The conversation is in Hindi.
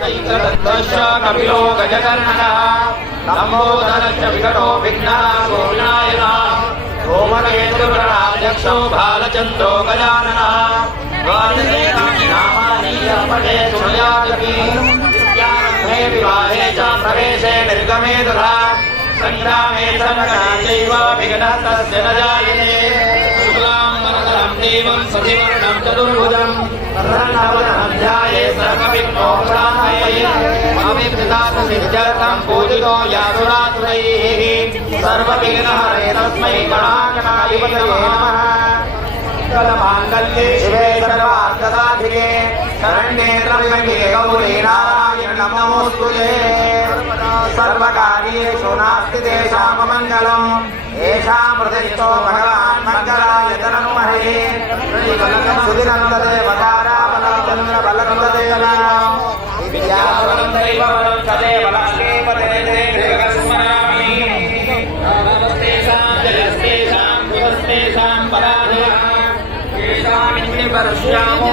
चैत्रदत्तश्च कपिलो गजकर्णकः लम्बोदरश्च विकटो विघ्ननाशो विनायकः सोमकेतुर्वृणाध्यक्षो बालचन्द्रो गजाननः नामानि पठेत् शृणुयादपि विद्यारम्भे विवाहे च प्रवेशे निर्गमे तथा सङ्ग्रामे सङ्कटे चैव विघ्नः तस्य न जायते शुक्लां वरदं देवं सतिवर्णं चतुर्भुजं वर्णवदनं ध्यायेत् सर्वविघ्नोपशान्तये अविघ्नसिद्ध्यर्थं पूजितो यातुरातुरैः सर्वविघ्नहरे तस्मै गणाधिपतये नमः। मंगल्ये शिवे सर्वार्थसाधिके शरण्ये त्र्यम्बके गौरी नारायणि नमोस्तुते सर्वकार्येषु नास्ति तेषां मङ्गलम् येषां प्रतिष्ठो भगवान् मङ्गलाय तन्महे सुदिनन्ददेव ताराबलचन्द्रबलकृतदेव विद्याबलं दैवबलं तदेव लक्ष्मीपते जगस्मरामि नमस्तेषां जयस्तेषां कुलस्तेषां पराजयः केषामिति परश्यामो